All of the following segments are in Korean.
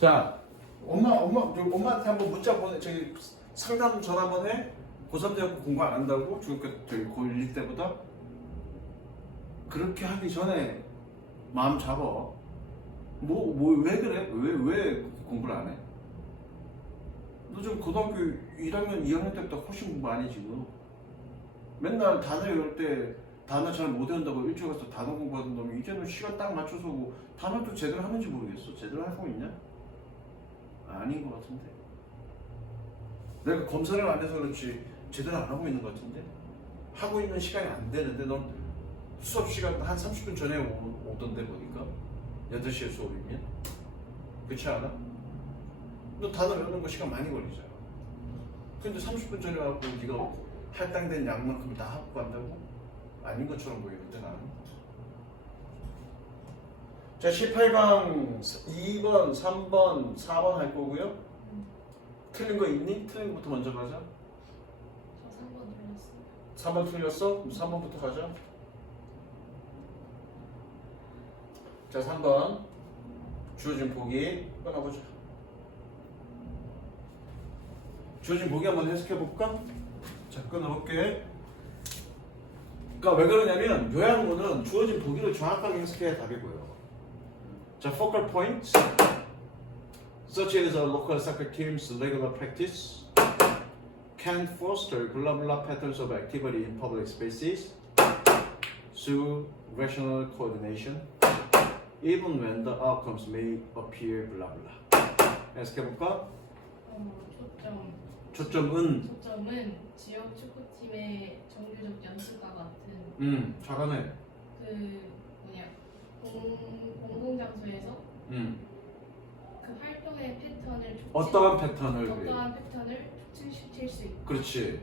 자, 엄마한테 한번 문자 보내. 저기 상담 전화 한번 해. 고3 되고 공부 안 한다고 중학교 고1 때보다 그렇게 하기 전에 마음 잡어. 왜 그래? 왜 공부를 안 해? 너 지금 고등학교 1학년, 2학년 때부터 훨씬 공부 안 해 지금. 맨날 단어 외울 때 단어 잘 못 외운다고 일주일 가서 단어 공부하던 놈이 이제는 시간 딱 맞춰서 오고 단어도 제대로 하는지 모르겠어. 제대로 하고 있냐? 아닌 것 같은데. 내가 검사를 안 해서 그렇지 제대로 안 하고 있는 것 같은데. 하고 있는 시간이 안 되는데 넌 수업 시간 한 30분 전에 오던데 보니까 8시에 수업이면 그렇지 않아? 너 단어 외우는 거 시간 많이 걸리잖아. 근데 30분 전에 와서 네가 할당된 양만큼 다 하고 간다고? 아닌 것처럼 보이는데 나는. 자, 18강 2번, 3번, 4번 할 거고요. 틀린 거 있니? 틀린 거부터 먼저 가자. 저 3번 틀렸어요. 3번 틀렸어? 3번부터 가자. 자, 3번 주어진 보기 끊어보자. 주어진 보기 한번 해석해볼까? 자, 끊어볼게. 그러니까 왜 그러냐면 요양문은 주어진 보기를 정확하게 해석해야 답이고요. 자, focal points such as a local soccer team's regular practice can foster blah blah patterns of activity in public spaces through rational coordination even when the outcomes may appear blah blah. 해석해볼까? 초점은 지역 축구팀의 정규적 연습과 같은 잘하네. 공공장소에서 그 활동의 패턴을 어떠한 패턴을 촉진시킬 수 있고 그렇지.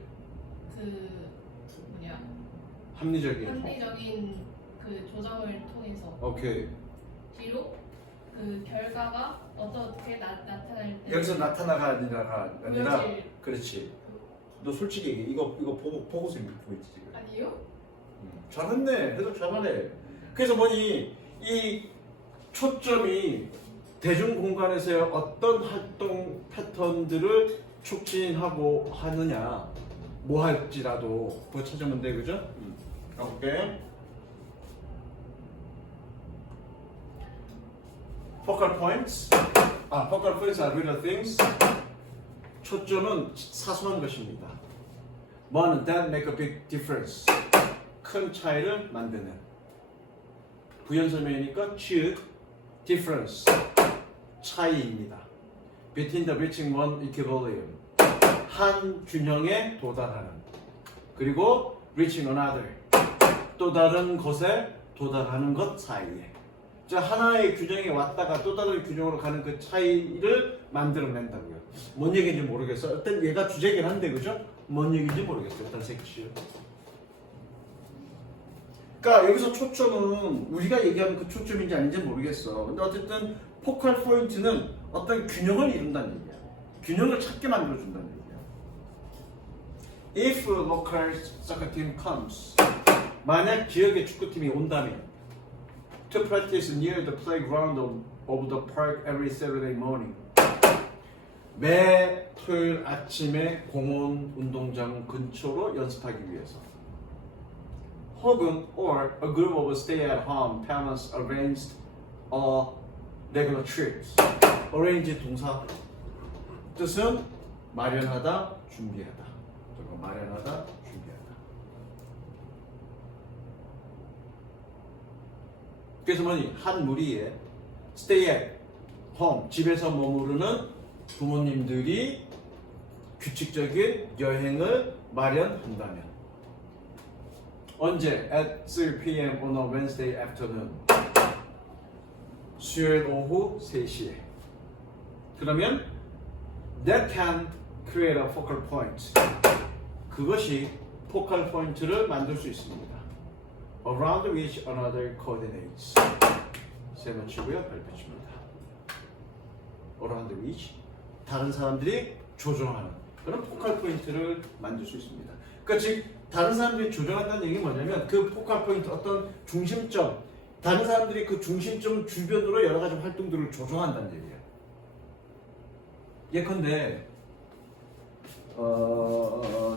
합리적인 그 조정을 통해서 오케이. 뒤로 그 결과가 어떻게 나타날 때 여기서 나타나가 아니라 보여질. 그렇지. 너 솔직히 얘기해. 이거 보고서 보이지 지금. 아니요? 잘했네. 해석 잘하네. 그래서 뭐니 이 초점이 대중공간에서의 어떤 활동 패턴들을 촉진하고 하느냐 뭐 할지라도 그거 찾으면 돼. 그죠? 가볼게. Focal points. Focal points are little things. 초점은 사소한 것입니다. 뭐는 that make a big difference. 큰 차이를 만드는. 부연설명이니까 취읍 difference 차이입니다. Between the reaching one equilibrium 한 균형에 도달하는. 그리고 reaching another 또 다른 것에 도달하는 것 사이에. 자, 하나의 균형에 왔다가 또 다른 균형으로 가는 그 차이를 만들어낸다고요. 뭔 얘기인지 모르겠어. 일단 얘가 주제긴 한데 그죠? 뭔 얘기인지 모르겠어요. 일단 색칠. 그러니까 여기서 초점은 우리가 얘기하는 그 초점인지 아닌지 모르겠어. 근데 어쨌든 포컬 포인트는 어떤 균형을 이룬다는 얘기야. 균형을 찾게 만들어준다는 얘기야. If a local soccer team comes, 만약 지역의 축구팀이 온다면 to practice near the playground of the park every Saturday morning. 매 토요일 아침에 공원 운동장 근처로 연습하기 위해서. 혹은 or a group of stay-at-home parents arranged a regular trips. arrange 동사 뜻은 마련하다, 준비하다. 저거 마련하다, 준비하다. 그래서 뭐니 한 무리의 stay-at-home 집에서 머무르는 부모님들이 규칙적인 여행을 마련한다면. 언제? At 3 p.m. on a Wednesday afternoon. 수요일 오후 3시에. 그러면 that can create a focal point. 그것이 포컬 포인트를 만들 수 있습니다. Around which another coordinates. 세놓치고요. 발표칩니다. Around which 다른 사람들이 조종하는 그런 포컬 포인트를 만들 수 있습니다. 그러니까 즉 다른 사람들이 조정한다는 얘기는 뭐냐면 그 포컬 포인트 어떤 중심점 다른 사람들이 그 중심점 주변으로 여러 가지 활동들을 조정한다는 얘기예요. 예컨대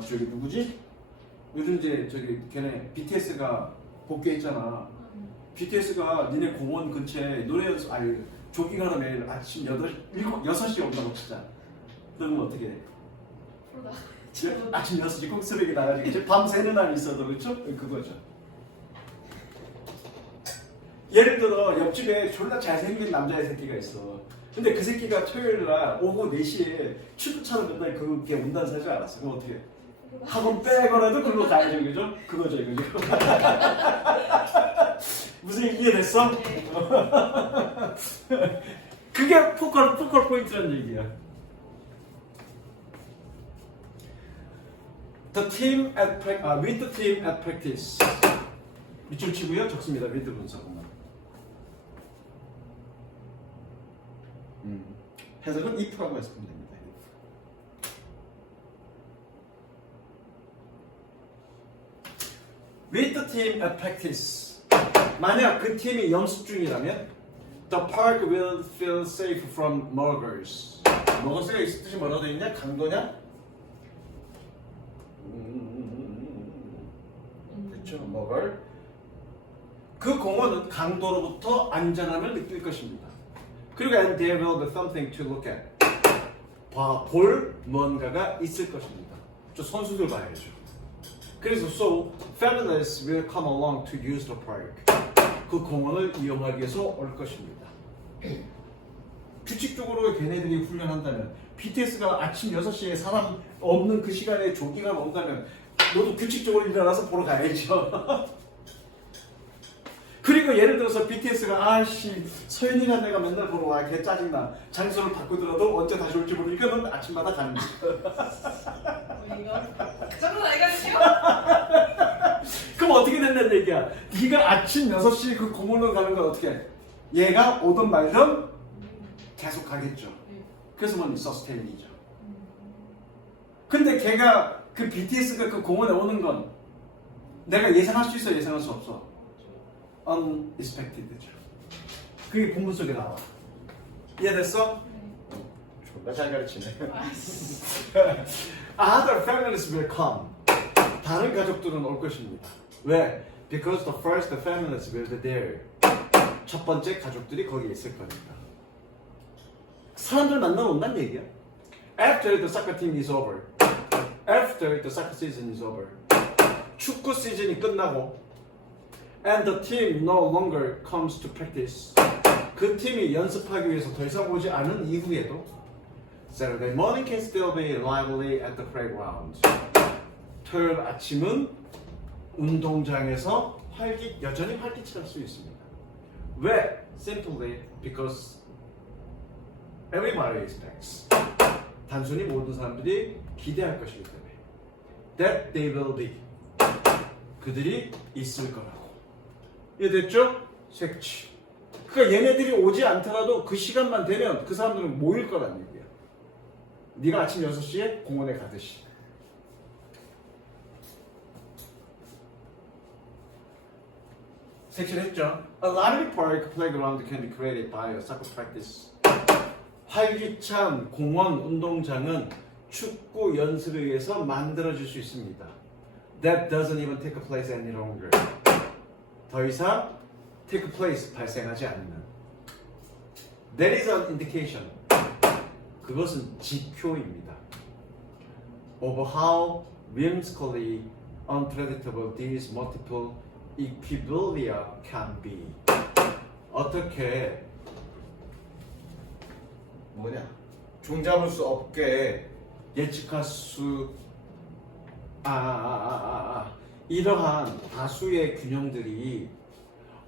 저기 누구지? 요즘 이제 저기 걔네 BTS가 복귀했잖아. BTS가 니네 공원 근처에 노래 연습 아니 조깅하러 매일 아침 6시 온다고 치자. 그러면 어떻게 해? 프로다. 아침 6시 꼭 새벽에 나가지고 이제 밤새는 날이 있어도 그렇죠? 그거죠. 예를 들어 옆집에 졸라 잘생긴 남자의 새끼가 있어. 근데 그 새끼가 토요일 날 오후 4시에 출근차로 맨날 그게 온다는 사실 알았어. 그럼 어떻게 해? 학원 빼고라도 글로 가야죠. 그죠? 그거죠 이거죠. 무슨 이해됐어? 네. 그게 포컬 포인트라는 얘기야. The team at with the team at practice. 밑줄 치고요. 적습니다. with 분사구만. 해석은 if라고 해석하면 됩니다. With the team at practice. 만약 그 팀이 연습 중이라면 The park will feel safe from muggers. muggers 이 뜻이 뭐라고 되어 있냐? 강도냐? 됐죠? mugger. 그 공원은 강도로부터 안전함을 느낄 것입니다. 그리고 and there will be something to look at. 볼 뭔가가 있을 것입니다. 저 선수들 봐야죠. 그래서 so families will come along to use the park. 그 공원을 이용하기 위해서 올 것입니다. 규칙적으로 걔네들이 훈련한다면 BTS가 아침 6시에 사람 없는 그 시간에 조깅을 온다면 너도 규칙적으로 일어나서 보러 가야죠. 그리고 예를 들어서 BTS가 아씨 서윤이가 내가 맨날 보러 와 걔 짜증나 장소를 바꾸더라도 언제 다시 올지 모르니까 넌 아침마다 가는 거야. 이거 그 정도 알겠죠? 그럼 어떻게 된다는 얘기야? 네가 아침 6시에 그 공원으로 가는 건 어떻게 해? 얘가 오든 말든 계속 가겠죠. 그래서 뭔 서스테인이죠. 근데 걔가 그 BTS가 그 공원에 오는 건 내가 예상할 수 있어 예상할 수 없어. unexpected죠. 그게 본문 속에 나와. 이해됐어? 존나 잘 가르치네. Other families will come. 다른 가족들은 올 것입니다. 왜? Because the first families will be there. 첫 번째 가족들이 거기에 있을 거니까. 사람들 만나러 온다는 얘기야. After the soccer team is over. After the soccer season is over. 축구 시즌이 끝나고 and the team no longer comes to practice. 그 팀이 연습하기 위해서 더 이상 오지 않은 이후에도 Saturday morning can still be lively at the playground. 토요일 아침은 운동장에서 여전히 활기찰 수 있습니다. 왜? Simply because everybody expects. 단순히 모든 사람들이 기대할 것이기 때문에 that they will be. 그들이 있을 거라고. 이해됐죠? 색치. 그러니까 얘네들이 오지 않더라도 그 시간만 되면 그 사람들은 모일 거란 얘기야. 네가 아침 6시에 공원에 가듯이. 색칠 했죠? A lively park playground can be created by a soccer practice. 활기찬 공원 운동장은 축구 연습에 의해서 만들어질 수 있습니다. That doesn't even take place any longer. 더 이상 take place 발생하지 않는. That is an indication. 그것은 지표입니다. Of how whimsically unpredictable these multiple equilibria can be. 어떻게 종잡을 수 없게 예측할 수 이러한 다수의 균형들이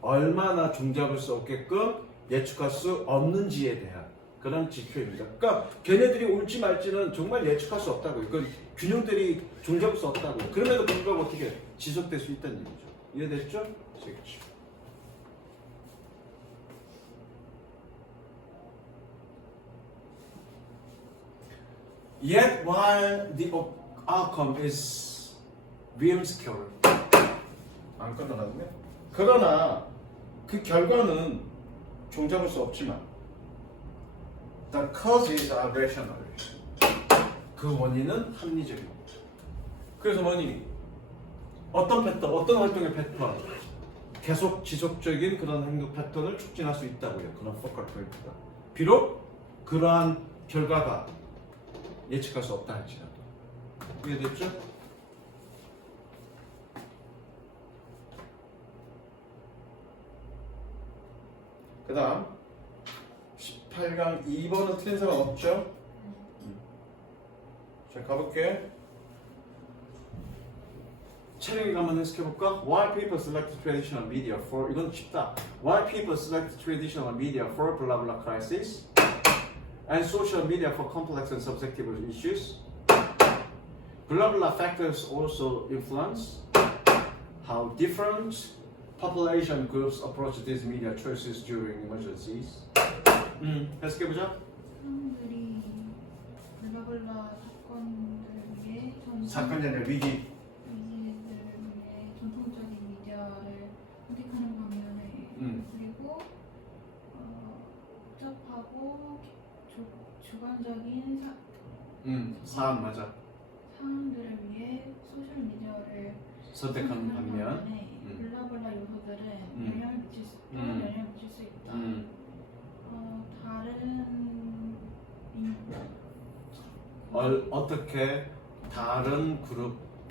얼마나 종잡을 수 없게끔 예측할 수 없는지에 대한 그런 지표입니다. 그러니까 걔네들이 올지 말지는 정말 예측할 수 없다고요. 그 균형들이 종잡을 수 없다고. 그럼에도 불구하고 어떻게 지속될 수 있다는 얘기죠. 이해됐죠? 그렇죠. Yet while the outcome is whimsical. 안 끝나나고요? 그러나 그 결과는 종잡을 수 없지만 The causes are rational. 그 원인은 합리적입니다. 그래서 뭐니? 어떤 패턴, 어떤 활동의 패턴, 계속 지속적인 그런 행동 패턴을 촉진할 수 있다고요. 그런 포컬 포인트가. 비록 그러한 결과가 예측할 수 없다 할지라도. 이해됐죠? 그 다음 18강 2번은 틀린 사람 없죠? 자 가볼게. 채령이가 한번 해석해볼까? Why people select traditional media for 이건 쉽다. Why people select traditional media for blah blah crisis and social media for complex and subjective issues. Blah blah factors also influence how different population groups approach these media choices during emergencies. 해석해보자. 사람들이 블라블라 사건이 아니라 위기. 위기들을 위해 전통적인 미디어를 선택하는 반면에 그리고 복잡하고 주관적인 사안 맞아. 사람들을 위해 소셜 미디어를 선택하는 반면 블라블라 요소들은 음. 영향을 미칠 수 있다. 어떻게 다른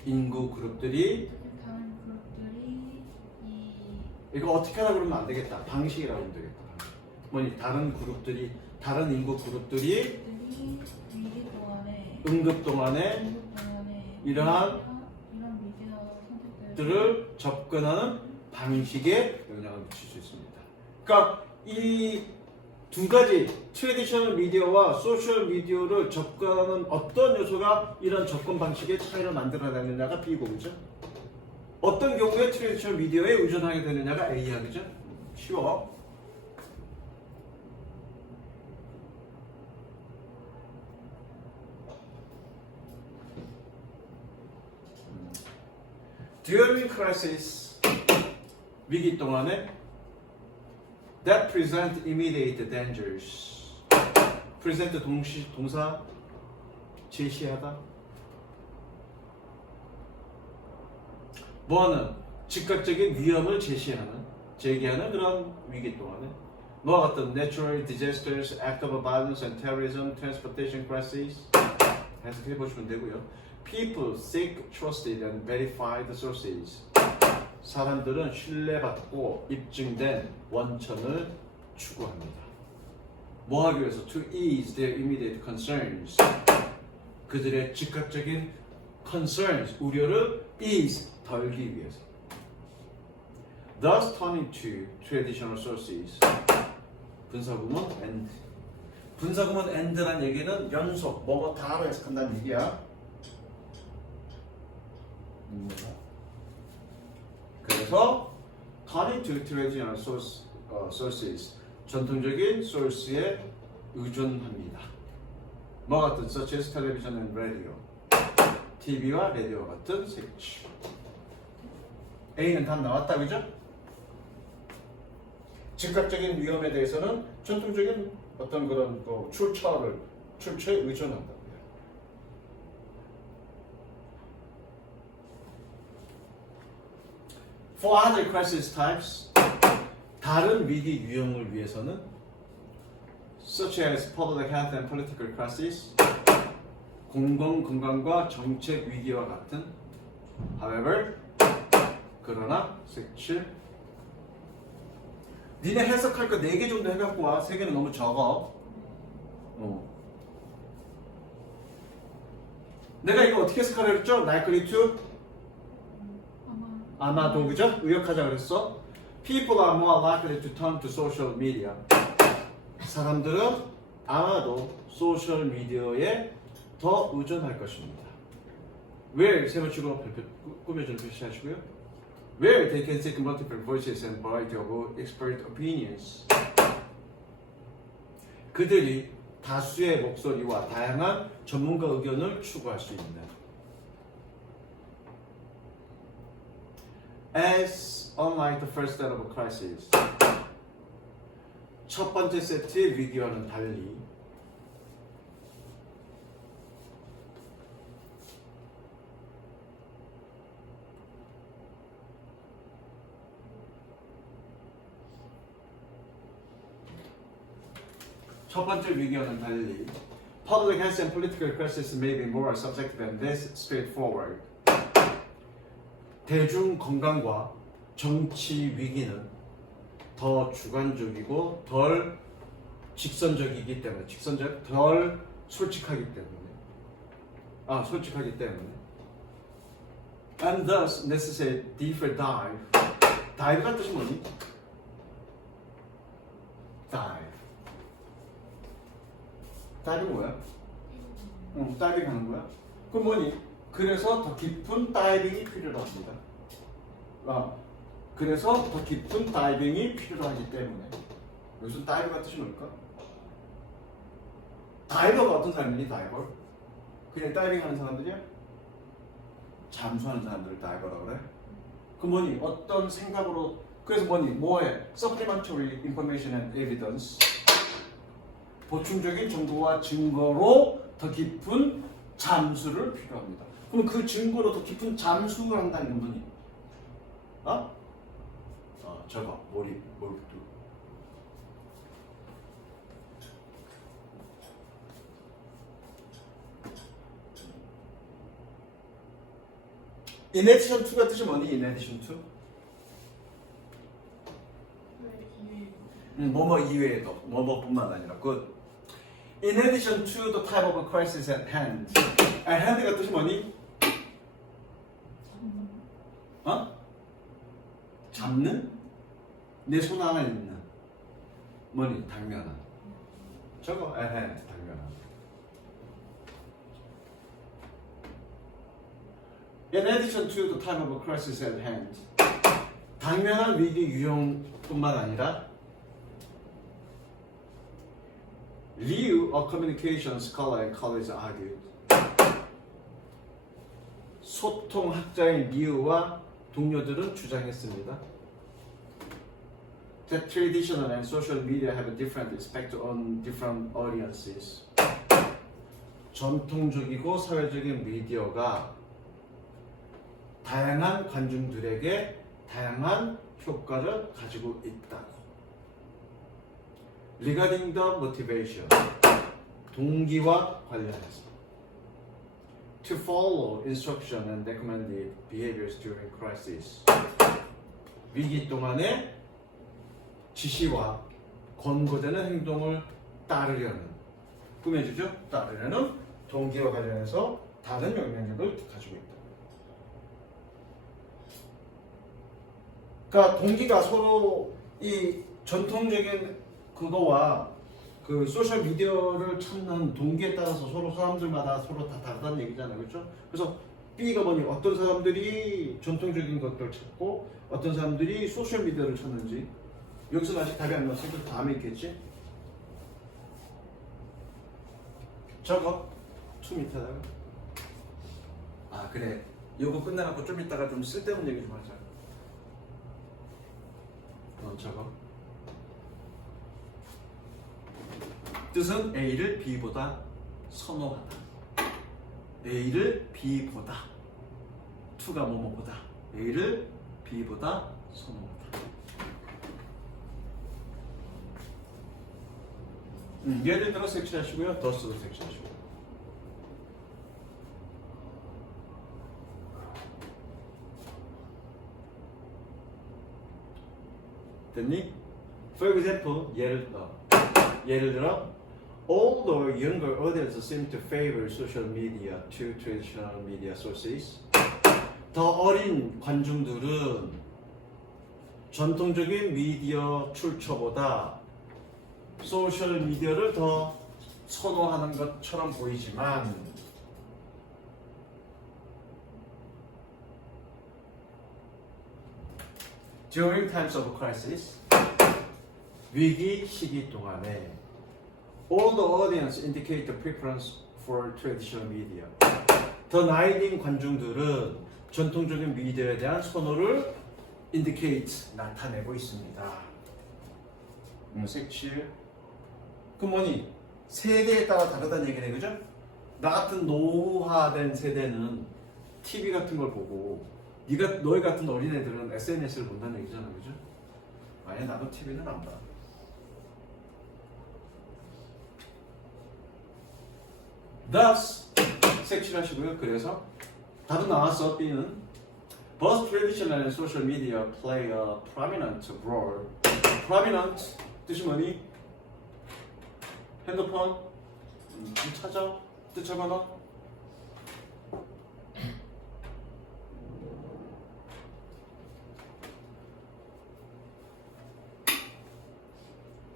인구 그룹들이 다른 그룹들이 이거 어떻게 하라 그러면 안 되겠다. 방식이라고 하면 되겠다. 뭐니 다른 인구 그룹들이 위기 동안에 응급 동안에 이러한 미디어 선택들을 들을 접근하는 방식에 영향을 미칠 수 있습니다. 그러니까 이 두 가지 트래디셔널 미디어와 소셜 미디어를 접근하는 어떤 요소가 이런 접근 방식의 차이를 만들어내느냐가 B고그죠. 어떤 경우에 트래디셔널 미디어에 의존하게 되느냐가 A야, 그죠? 쉬워. During crisis, 위기 동안에 that present immediate dangers. present 동사 제시하다. 뭐하는 즉각적인 위험을 제기하는 그런 위기 동안에 뭐와 같은 natural disasters, act of violence and terrorism, transportation crises 해석해 보시면 되고요. People seek trusted and verified sources. 사람들은 신뢰받고 입증된 원천을 추구합니다. 뭐 하기 위해서? To ease their immediate concerns. 그들의 즉각적인 concerns, 우려를 ease, 덜기 위해서. Thus turning to traditional sources. 분사구문 and. 분사구문 and란 얘기는 연속, 뭐뭐 다로 해석한다는 얘기야. 그래서 turning to traditional sources, 전통적인 source에 의존합니다. 뭐 같은 such as television and radio, TV와 라디오 같은 색치. A는 답 나왔다, 그죠? 즉각적인 위험에 대해서는 전통적인 어떤 그런 출처에 의존한다. For other crisis types, 다른 위기 유형을 위해서는 such as public health and political crisis, 공공 건강과 정책 위기와 같은 however, 그러나 색칠 니네 해석할 거 4개 정도 해갖고 와. 3개는 너무 적어. 내가 이거 어떻게 해석하려 했죠? likely to 아마도, 그죠? 의역하자 그랬어. People are more likely to turn to social media. 사람들은 아마도 소셜 미디어에 더 의존할 것입니다. Where 세 번째로 꾸며주는 표시하시고요. Where they can seek multiple voices and variety of expert opinions. 그들이 다수의 목소리와 다양한 전문가 의견을 추구할 수 있는. As unlike the first set of crises, 첫 번째 세트의 위기와는 달리 첫 번째 위기와는 달리 Public health and political crisis may be more subjective and less straightforward. 대중 건강과 정치 위기는 더 주관적이고 덜 직선적이기 때문에 덜 솔직하기 때문에 솔직하기 때문에 and thus necessitate deeper dive. dive가 뜻이 뭐니? 다이빙 뭐야? 다이빙 하는 거야? 그럼 뭐니? 그래서 더 깊은 다이빙이 필요합니다. 그래서 더 깊은 다이빙이 필요하기 때문에. 여기서 다이버가 뜻이 뭘까? 다이버가 어떤 사람이니? 다이버? 그냥 다이빙 하는 사람들이야? 잠수하는 사람들을 다이버라고 그래? 그럼 뭐니? 어떤 생각으로 그래서 뭐니? 뭐해? Supplementary information and evidence. 보충적인 정보와 증거로 더 깊은 잠수를 필요합니다. 그럼 그 증거로 더 깊은 잠수를 한다는 건 뭐니? 저거 몰입도. In addition to가 뜻이 뭐니? In addition to? 뭐뭐 이외에도 뭐뭐뿐만 아니라 good. In addition to the type of crisis at hand. At hand가 뜻이 뭐니? 잡는? 내 손 안에 있는 뭐니? 당면한. 저거 at hand 당면한. In addition to the type of crisis at hand. 당면한 위기 유형뿐만 아니라 Liu, a communication scholar and colleagues argued. 소통학자인 리우와 동료들은 주장했습니다. That traditional and social media have a different effect on different audiences. 전통적이고 사회적인 미디어가 다양한 관중들에게 다양한 효과를 가지고 있다고. Regarding the motivation, 동기와 관련해서 to follow instruction and recommended behaviors during crisis. 위기 동안에 지시와 권고되는 행동을 따르려는 꾸며주죠. 따르려는 동기와 관련해서 다른 영향력을 가지고 있다. 그러니까 동기가 서로 이 전통적인 그거와 그 소셜 미디어를 찾는 동기에 따라서 서로 사람들마다 서로 다 다르다는 얘기잖아요, 그렇죠? 그래서 B가 뭐니? 어떤 사람들이 전통적인 것들을 찾고 어떤 사람들이 소셜 미디어를 찾는지 여기서 아직 답이 안 나왔으니까 그 다음에 있겠지? 저거 2 밑에다가 그래 이거 끝나고 좀 이따가 좀 쓸데없는 얘기 좀 하자. 저거 뜻은 A를 B보다 선호하다. A를 B보다 2가 뭐뭐보다 A를 B보다 선호하다. 예를 들어 색칠하시고요. 더스도 색칠하시고. 됐니? For example, 예를 들어 Although younger audiences seem to favor social media to traditional media sources, 더 어린 관중들은 전통적인 미디어 출처보다 소셜 미디어를 더 선호하는 것처럼 보이지만 During times of crisis, 위기 시기 동안에 all the audience indicate the preference for traditional media. 더 나이 든 관중들은 전통적인 미디어에 대한 선호를 indicate, 나타내고 있습니다. 색칠. 그 뭐니? 세대에 따라 다르다는 얘기네, 그죠? 나 같은 노화된 세대는 TV 같은 걸 보고 너희 같은 어린애들은 SNS를 본다는 얘기잖아, 그죠? 아니, 나도 TV는 안 봐. Thus 색칠하시고요. 그래서 답은 나왔어. B는 Both traditional and social media play a prominent role. Prominent 뜻이 뭐니? 핸드폰 좀 찾아 뜻 적어놔.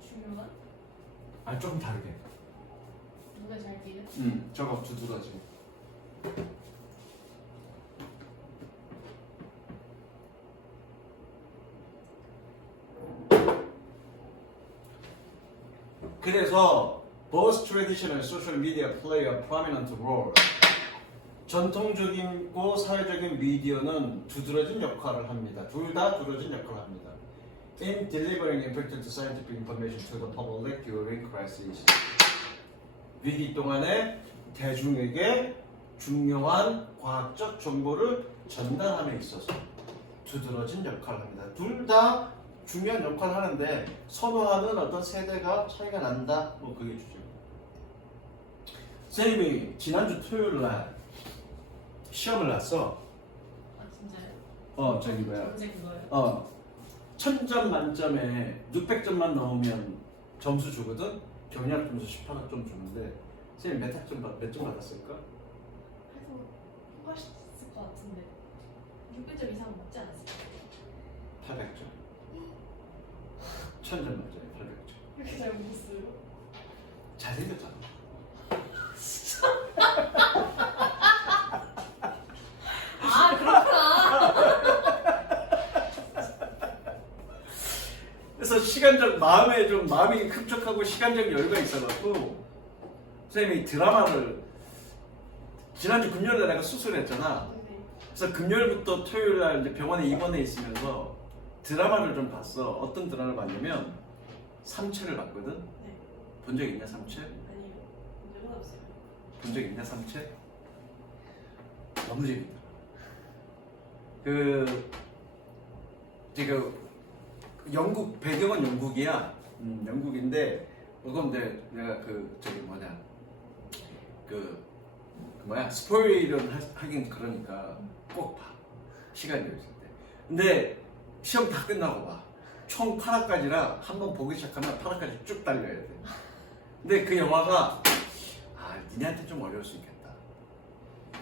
중요한? 아 조금 다르게. 누가 잘 뛰는? 저거 두드러지. 그래서 both traditional and social media play a prominent role. 전통적이고 사회적인 미디어는 두드러진 역할을 합니다. 둘 다 두드러진 역할을 합니다. In delivering important scientific information to the public during crisis. 위기 동안에 대중에게 중요한 과학적 정보를 전달함에 있어서 두드러진 역할을 합니다. 둘 다 중요한 역할을 하는데 선호하는 어떤 세대가 차이가 난다. 뭐 그게 주죠. 선생님이 지난주 토요일 날 시험을 놨어. 아 진짜요? 저기 뭐야. 언제 그거예요? 1000점 만점에 600점만 넣으면 점수 주거든. 경력 점수 18학점 주는데 선생님 몇 점 받았을까? 그래서 통과했을 것 같은데 600점 이상 먹지 않았어요? 800점. 1000점 만점에 800점. 그렇게 잘 못했어요? 잘생겼잖아. 아 그렇구나. 그래서 마음이 흡족하고 시간적 여유가 있어갖고 선생님이 드라마를 지난주 금요일에 내가 수술했잖아. 네. 그래서 금요일부터 토요일날 이제 병원에 입원해 있으면서 드라마를 좀 봤어. 어떤 드라마를 봤냐면 삼체를 봤거든. 네. 본 적 있냐 삼체? 아니요. 적은 없어요. 본 적 있냐 삼체? 너무 재밌다. 그 지금 영국 배경은 영국이야. 영국인데 그건 내가 스포일은 하긴 그러니까 꼭 봐. 시간이 있을 때. 근데 시험 다 끝나고 봐. 총 8화까지라 한번 보기 시작하면 8화까지 쭉 달려야 돼. 근데 그 영화가 니네한테 좀 어려울 수 있겠다.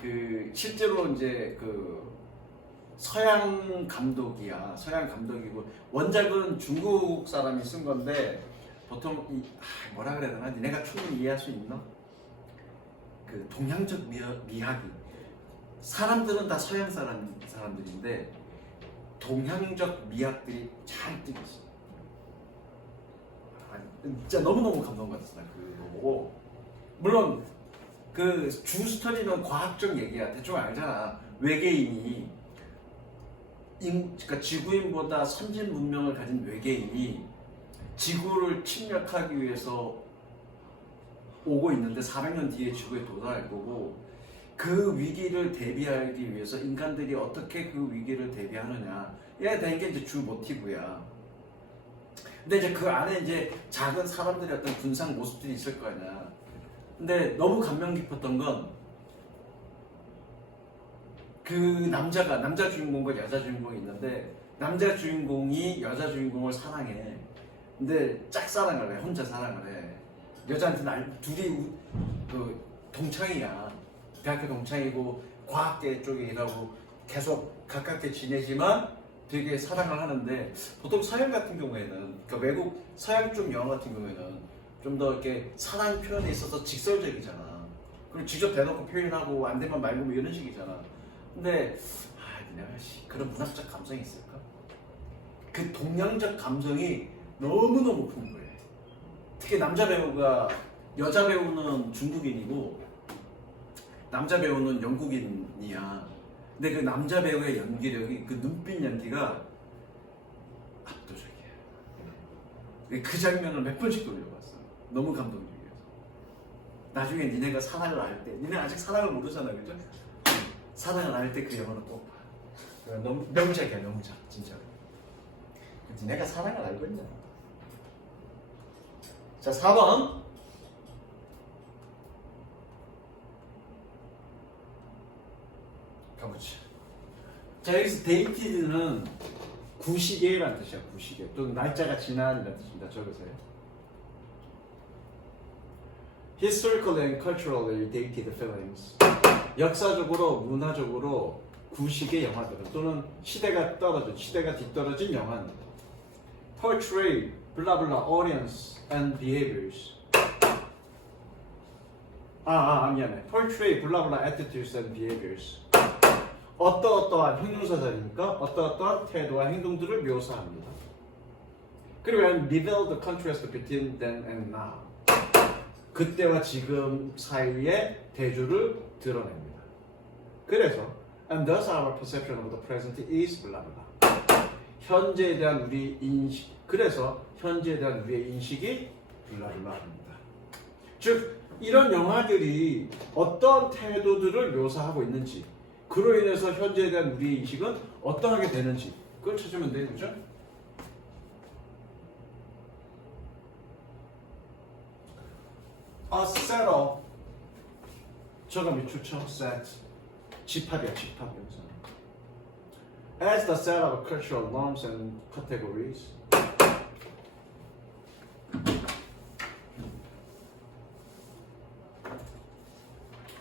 그 실제로 이제 그 서양 감독이고 원작은 중국 사람이 쓴 건데 보통 뭐라 그래야 되나? 니네가 충분히 이해할 수 있나? 그 동양적 미학이 사람들은 다 서양 사람들인데 동양적 미학들이 잘 띄고 있어. 진짜 너무너무 감동받았어. 나 그거 보고. 물론 그 주 스토리는 과학적 얘기야. 대충 알잖아. 외계인이 그러니까 지구인보다 선진 문명을 가진 외계인이 지구를 침략하기 위해서 오고 있는데 400년 뒤에 지구에 도달할 거고 그 위기를 대비하기 위해서 인간들이 어떻게 그 위기를 대비하느냐에 대한 게 이제 주 모티브야. 근데 이제 그 안에 이제 작은 사람들의 어떤 군상 모습들이 있을 거 아니야. 근데 너무 감명 깊었던 건 그 남자 주인공과 여자 주인공이 있는데 남자 주인공이 여자 주인공을 사랑해. 근데 짝사랑을 해. 혼자 사랑을 해. 여자한테는 둘이 그 동창이야. 대학교 동창이고 과학계 쪽에 일하고 계속 가깝게 지내지만 되게 사랑을 하는데 보통 서양 같은 경우에는 그러니까 외국 서양 쪽 영화 같은 경우에는 좀 더 이렇게 사랑 표현에 있어서 직설적이잖아. 그리고 직접 대놓고 표현하고 안 되면 말고 뭐 이런 식이잖아. 근데 내가 그런 문학적 감성이 있을까? 그 동양적 감성이 너무너무 풍부해. 특히 남자 배우가 여자 배우는 중국인이고 남자 배우는 영국인이야. 근데 그 남자 배우의 연기력이 그 눈빛 연기가 압도적이야. 그 장면을 몇 번씩 돌려봤어. 너무 감동적이어서. 나중에 니네가 사랑을 알 때, 니네 아직 사랑을 모르잖아, 그죠? 사랑을 알 때 그 영화는 꼭 봐. 너무 명작이야, 명작, 진짜. 니네가 사랑을 알고 있냐? 자, 4번. 가보자. 자, 여기서 dated는 구시계라는 뜻이야. 구시계 또는 날짜가 지난이라는 뜻입니다. 적으세요. Historically and culturally dated films. 역사적으로 문화적으로 구시계 영화들은 또는 시대가 뒤떨어진 영화입니다. Portray 블라블라 audience and behaviors. 미안해. Portray 블라블라 attitudes and behaviors. 어떠어떠한 형용사절이니까 어떠어떠한 태도와 행동들을 묘사합니다. 그리고 reveal the contrast between then and now. 그때와 지금 사이의 대조를 드러냅니다. 그래서 and thus our perception of the present is 블라블라. 현재에 대한 우리 인식, 그래서 현재에 대한 우리의 인식이 블라블라입니다. 즉 이런 영화들이 어떤 태도들을 묘사하고 있는지, 그로 인해서 현재에 대한 우리의 인식은 어떠하게 되는지 그걸 찾으면 돼요, 그죠? A set of 저가 미추죠? set 집합이야, 집합 여기서. As the set of cultural norms and categories.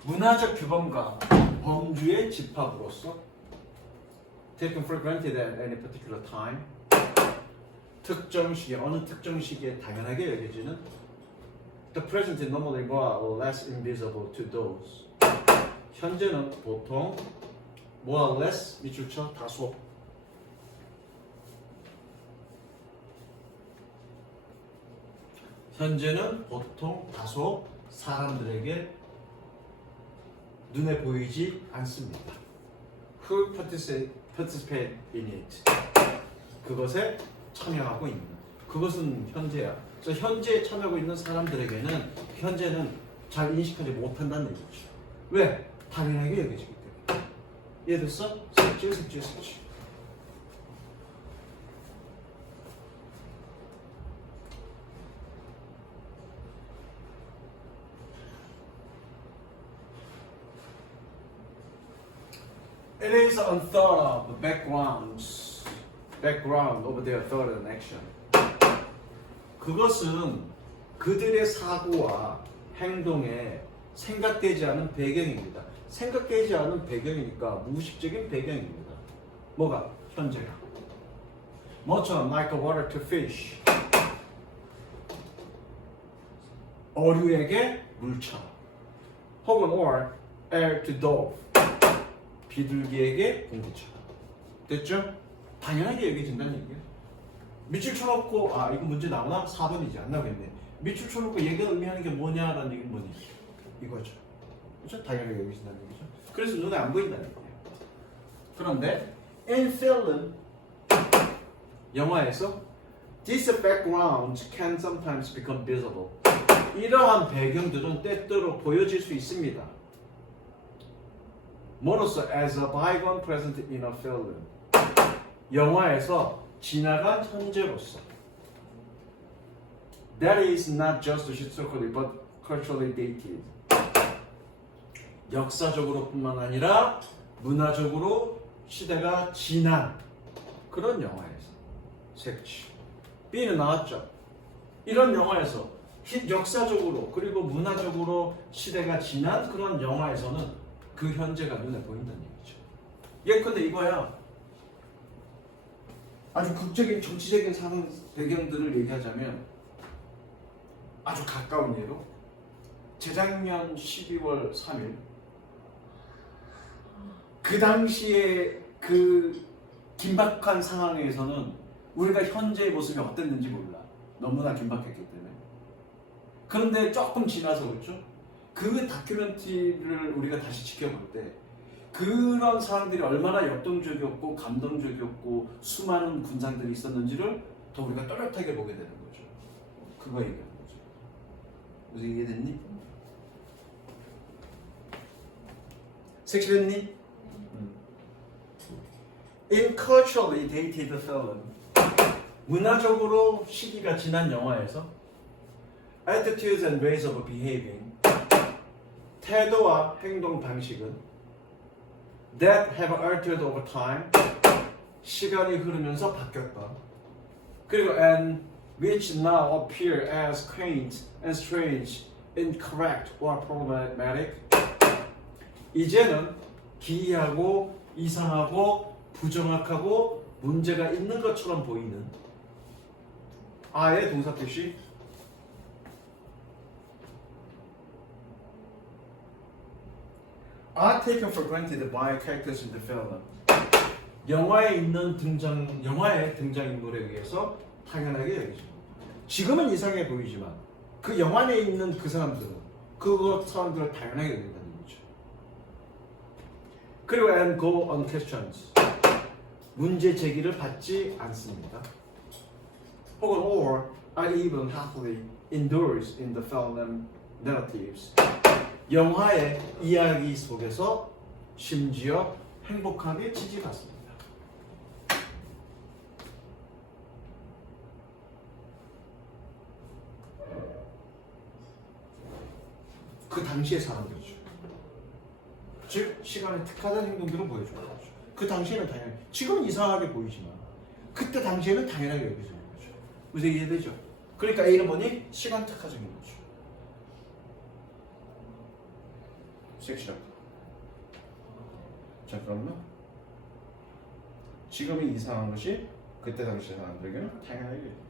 문화적 규범과 범주의 집합으로서 taken for granted at any particular time. 특정 시기에, 어느 특정 시기에 당연하게 여겨지는 the present is normally more or less invisible to those. 현재는 보통 more or less 밑줄 쳐 다소 현재는 보통 다소 사람들에게 눈에 보이지 않습니다. Who participate in it. 그것에 참여하고 있는. 그것은 현재야. 그래서 현재에 참여하고 있는 사람들에게는 현재는 잘 인식하지 못한다는 얘기죠. 왜? 당연하게 여겨지기 때문에. 이해됐어? 색지. It is unthought of background of their thought and action. 그것은 그들의 사고와 행동에 생각되지 않은 배경입니다. 생각되지 않은 배경이니까 무의식적인 배경입니다. 뭐가? 현재가. 뭐처럼 like water to fish. 어류에게 물처럼. 혹은 or air to dove. 비둘기에게 공기처럼. 됐죠? 당연하게 여겨진다는 얘기예요. 밑줄 쳐놓고 이거 문제 나오나? 4번이지. 안 나오겠네. 밑줄 쳐놓고 얘가 의미하는 게 뭐냐라는 얘기는 뭐니? 이거죠. 그렇죠? 당연하게 여겨진다는 얘기죠. 그래서 눈에 안 보인다는 얘기예요. 그런데 in film, 영화에서 this background can sometimes become visible. 이러한 배경들은 때때로 보여질 수 있습니다. 뭐로써 as a bygone present in a film. 영화에서 지나간 현재로서. That is not just historically but culturally dated. 역사적으로뿐만 아니라 문화적으로 시대가 지난 그런 영화에서. 색치. B는 나왔죠. 이런 영화에서 역사적으로 그리고 문화적으로 시대가 지난 그런 영화에서는 그 현재가 눈에 보인다는 얘기죠. 예컨대 이거야. 아주 극적인 정치적인 상황 배경들을 얘기하자면 아주 가까운 예로 재작년 12월 3일 그 당시에 그 긴박한 상황에서는 우리가 현재의 모습이 어땠는지 몰라. 너무나 긴박했기 때문에. 그런데 조금 지나서 그렇죠? 그 다큐멘터리를 우리가 다시 지켜볼 때 그런 상황들이 얼마나 역동적이었고 감동적이었고 수많은 군상들이 있었는지를 더 우리가 또렷하게 보게 되는 거죠. 그거 얘기하는 거죠. 무슨 이해됐니? 색칠했니? In culturally dated film, 문화적으로 시기가 지난 영화에서 attitudes and ways of behaving, 태도와 행동 방식은 that have altered over time. 시간이 흐르면서 바뀌었다. 그리고 and which now appear as quaint and strange, incorrect or problematic. 이제는 기이하고 이상하고 부정확하고 문제가 있는 것처럼 보이는 아의 동사 뜻이 are taken for granted by characters in the film. 영화에 등장인물에 의해서 당연하게 여기죠. 지금은 이상해 보이지만 그 영화 내에 있는 그 사람들은 사람들을 당연하게 여긴다는 거죠. 그리고 and go unquestioned. 문제 제기를 받지 않습니다. 혹은 or are even happily endures in the film narratives. 영화의 이야기 속에서 심지어 행복하게 지지받습니다. 그 당시의 사람들이죠. 즉 시간에 특화된 행동들을 보여주는 거죠. 그 당시에는 당연히 지금은 이상하게 보이지만 그때 당시에는 당연하게 여기지는 거죠. 무슨 이해되죠? 그러니까 A는 뭐니? 시간 특화적인 거죠. 섹시하다. 자 그러면 지금이 이상한 것이 그때 당시 사람들에게는 당연하게 여깁니다.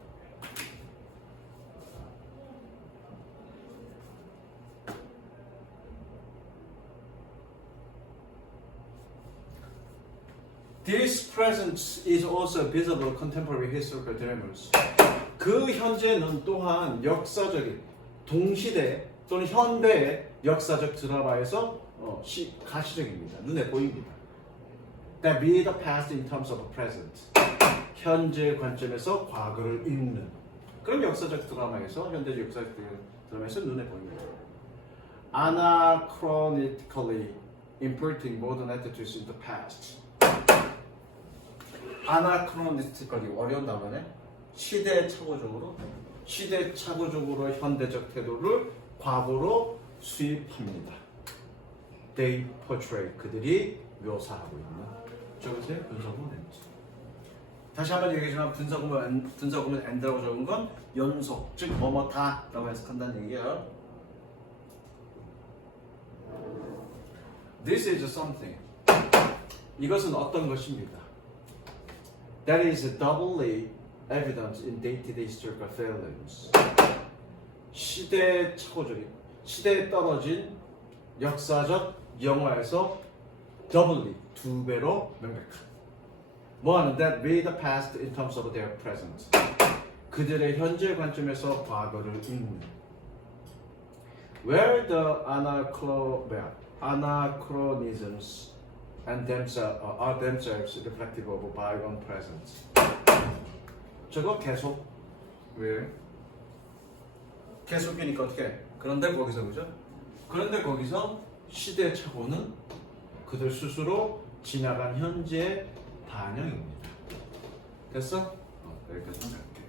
This present is also visible contemporary historical dramas. 그 현재는 또한 역사적인 동시대 또는 현대의 역사적 드라마에서 가시적입니다. 눈에 보입니다. That be the past in terms of the present. 현재 관점에서 과거를 읽는 그런 역사적 드라마에서 현대적 역사적 드라마에서 눈에 보입니다. Anachronistically importing modern attitudes in the past. 아나크로니스틱하게 어려운 단어네. 시대착오적으로 현대적 태도를 과거로 수입합니다. They portray 그들이 묘사하고 있는 저것의 분석은 낸지. 다시 한번 얘기하지만 분석은 and라고 적은 건 연속 즉 뭐뭐다라고 해석한다는 얘기예요. This is something. 이것은 어떤 것입니다. That is doubly evident in day-to-day historical films. 시대에 떨어진 역사적 영화에서 doubly 두 배로 명백한. 뭐하는 that read the past in terms of their present. 그들의 현재 관점에서 과거를 읽는. Where the anachronisms and are themselves reflective of bygone present. 저거 계속 왜? 계속이니까 어떻게? 그런데 거기서 그죠? 그런데 거기서 시대착오는 그들 스스로 지나간 현재의 반영입니다. 됐어? 여기까지 할게.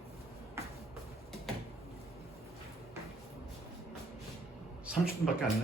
30분밖에 안 돼.